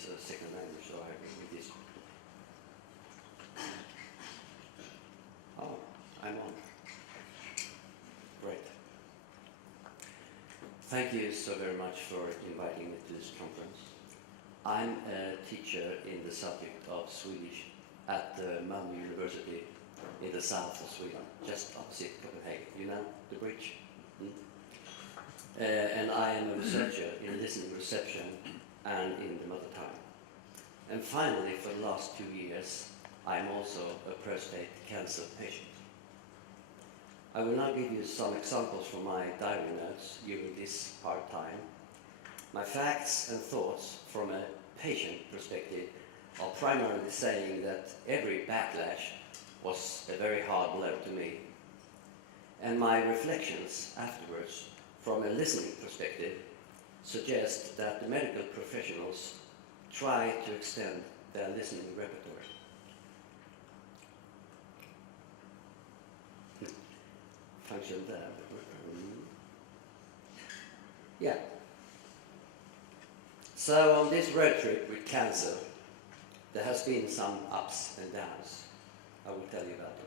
is a second language, so I agree with this. Oh, I'm on. Great. Thank you so very much for inviting me to this conference. I'm a teacher in the subject of Swedish at Malmö University in the south of Sweden, just opposite Copenhagen. You know the bridge? And I am a researcher in listening reception and in the mother tongue. And finally, for the last 2 years, I'm also a prostate cancer patient. I will now give you some examples from my diary notes during this hard time. My facts and thoughts from a patient perspective are primarily saying that every backlash was a very hard blow to me. And my reflections afterwards from a listening perspective suggest that the medical professionals try to extend their listening repertoire. Function there. Yeah. So on this road trip with cancer, there has been some ups and downs. I will tell you about them.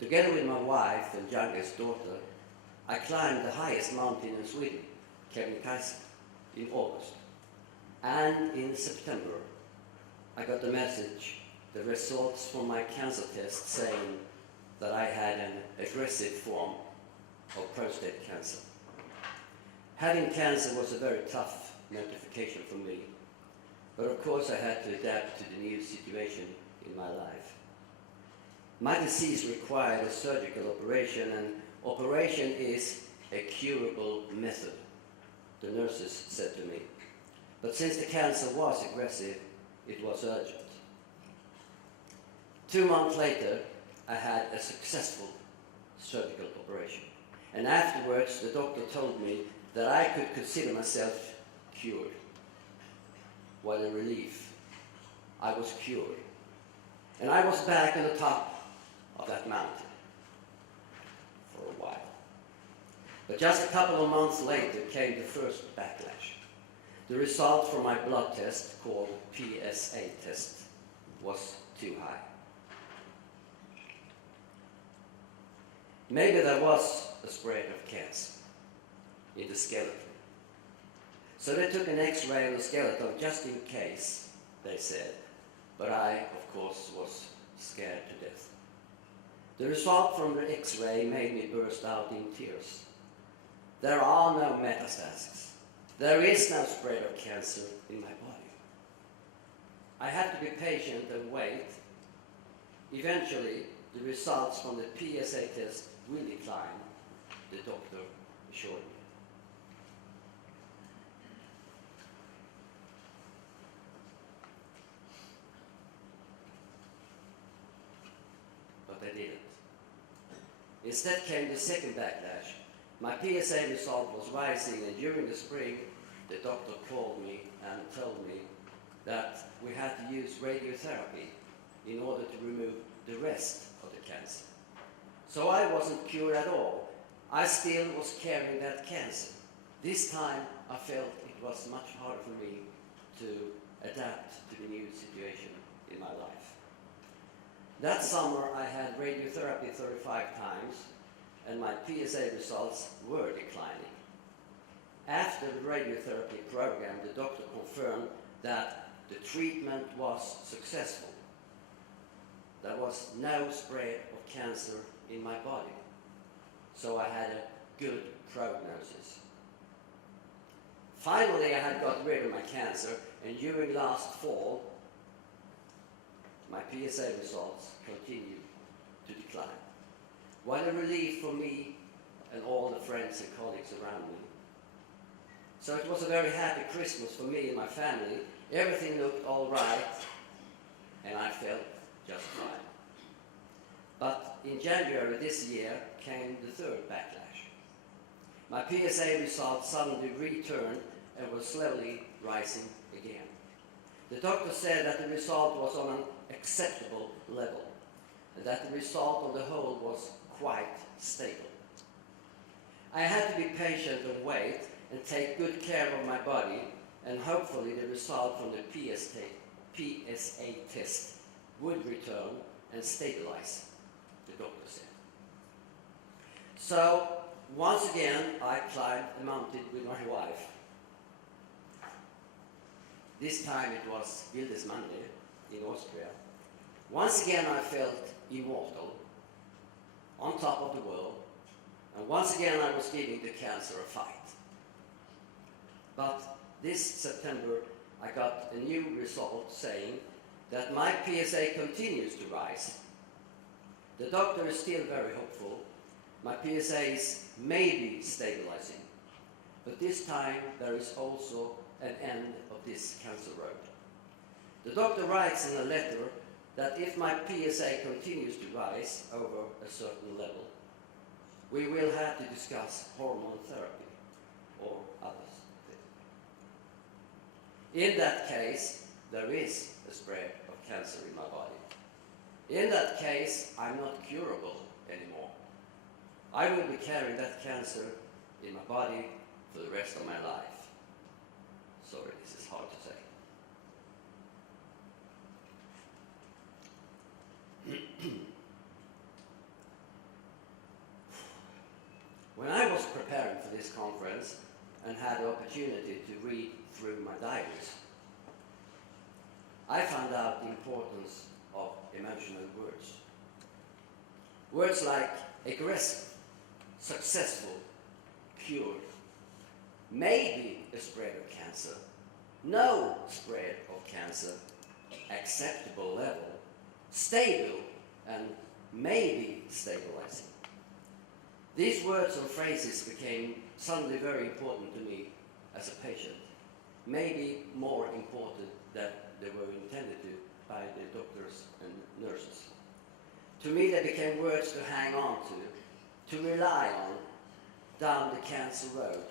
Together with my wife and youngest daughter, I climbed the highest mountain in Sweden, Kebnekaise, in August. And in September, I got the message, the results from my cancer test saying that I had an aggressive form of prostate cancer. Having cancer was a very tough notification for me, but of course I had to adapt to the new situation in my life. My disease required a surgical operation, and operation is a curable method, the nurses said to me. But since the cancer was aggressive, it was urgent. 2 months later, I had a successful surgical operation. And afterwards, the doctor told me that I could consider myself cured. What a relief. I was cured. And I was back on the top of that mountain for a while. But just a couple of months later came the first backlash. The result from my blood test, called PSA test, was too high. Maybe there was a spread of cancer in the skeleton. So they took an X-ray of the skeleton just in case, they said. But I, of course, was scared to death. The result from the X-ray made me burst out in tears. There are no metastases. There is no spread of cancer in my body. I had to be patient and wait. Eventually, the results from the PSA test will decline, the doctor assured me. But I didn't. Instead came the second backlash. My PSA result was rising, and during the spring, the doctor called me and told me that we had to use radiotherapy in order to remove the rest of the cancer. So I wasn't cured at all. I still was carrying that cancer. This time I felt it was much harder for me to adapt to the new situation in my life. That summer I had radiotherapy 35 times, and my PSA results were declining. After the radiotherapy program, the doctor confirmed that the treatment was successful. There was no spread of cancer in my body, so I had a good prognosis. Finally, I had got rid of my cancer, and during last fall, my PSA results continued to decline. What a relief for me and all the friends and colleagues around me. So it was a very happy Christmas for me and my family. Everything looked all right, and I felt just fine. But in January this year came the third backlash. My PSA results suddenly returned and were slowly rising again. The doctor said that the result was on an acceptable level, and that the result on the whole was quite stable. I had to be patient and wait and take good care of my body and hopefully the result from the PSA test would return and stabilize, the doctor said. So, once again, I climbed a mountain with my wife. This time it was Wildesmande in Austria. Once again I felt immortal, on top of the world, and once again I was giving the cancer a fight. But this September I got a new result saying that my PSA continues to rise. The doctor is still very hopeful. My PSA is maybe stabilizing, but this time there is also an end of this cancer road. The doctor writes in a letter that if my PSA continues to rise over a certain level, we will have to discuss hormone therapy or others. In that case, there is a spread of cancer in my body. In that case, I'm not curable anymore. I will be carrying that cancer in my body for the rest of my life. Sorry, this is hard to say. When I was preparing for this conference and had the opportunity to read through my diaries, I found out the importance of emotional words. Words like aggressive, successful, cured, maybe a spread of cancer, no spread of cancer, acceptable level, stable, and maybe stabilizing. These words and phrases became suddenly very important to me as a patient, maybe more important than they were intended to by the doctors and nurses. To me, they became words to hang on to rely on down the cancer road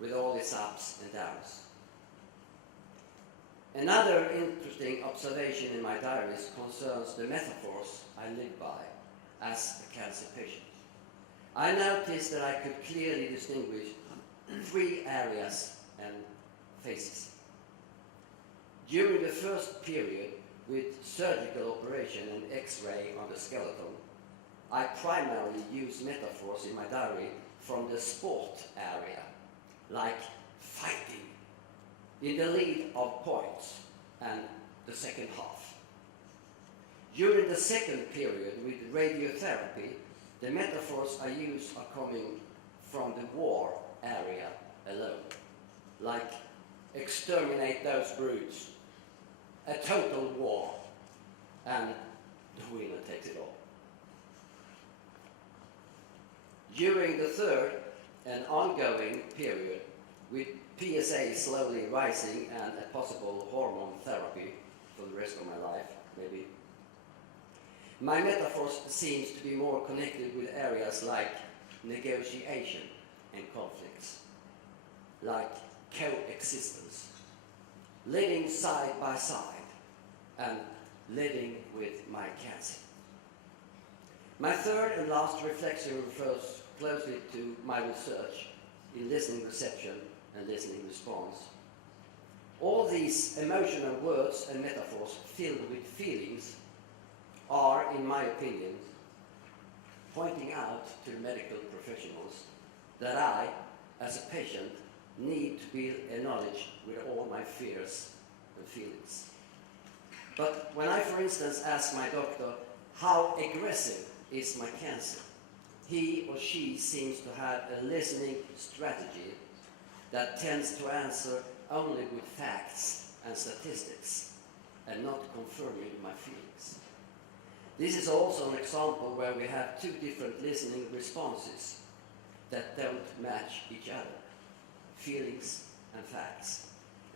with all its ups and downs. Another interesting observation in my diaries concerns the metaphors I live by as a cancer patient. I noticed that I could clearly distinguish three areas and phases. During the first period, with surgical operation and X-ray on the skeleton, I primarily used metaphors in my diary from the sport area, like fighting, in the lead of points, and the second half. During the second period with radiotherapy, the metaphors I use are coming from the war area alone, like exterminate those brutes, a total war, and the winner takes it all. During the third and ongoing period, with PSA slowly rising and a possible hormone therapy for the rest of my life, maybe, my metaphors seems to be more connected with areas like negotiation and conflicts, like coexistence, living side by side, and living with my cancer. My third and last reflection refers closely to my research in listening reception and listening response. All these emotional words and metaphors filled with feelings are, in my opinion, pointing out to medical professionals that I, as a patient, need to be acknowledged with all my fears and feelings. But when I, for instance, ask my doctor, how aggressive is my cancer? He or she seems to have a listening strategy that tends to answer only with facts and statistics and not confirming my feelings. This is also an example where we have two different listening responses that don't match each other, feelings and facts.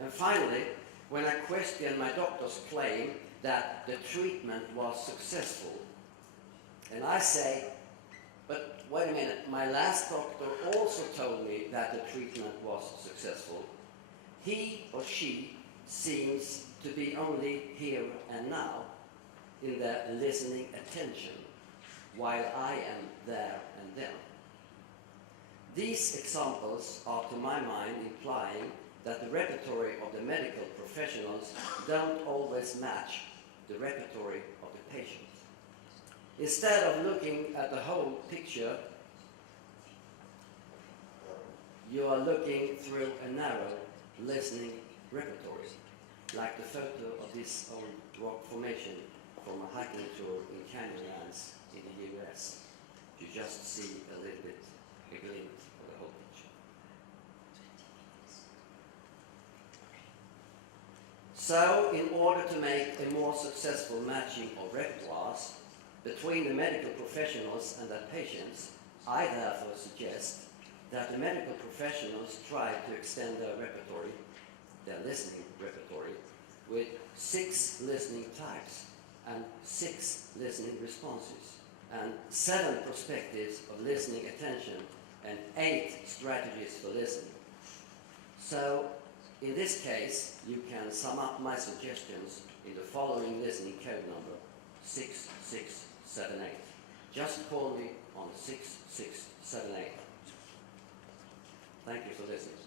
And finally, when I question my doctor's claim that the treatment was successful, and I say, but wait a minute, my last doctor also told me that the treatment was successful, he or she seems to be only here and now in the listening attention, while I am there and then. These examples are, to my mind, implying that the repertoire of the medical professionals don't always match the repertoire of the patient. Instead of looking at the whole picture, you are looking through a narrow listening repertoire, like the photo of this old rock formation from a hiking tour in Canyonlands in the US. You just see a little bit, a glimpse of the whole picture. So, in order to make a more successful matching of repertoires between the medical professionals and their patients, I therefore suggest that the medical professionals try to extend their repertoire, their listening repertoire, with 6 listening types and 6 listening responses, and 7 perspectives of listening attention and 8 strategies for listening. So, in this case, you can sum up my suggestions in the following listening code number, 6678. Just call me on 6678. Thank you for listening.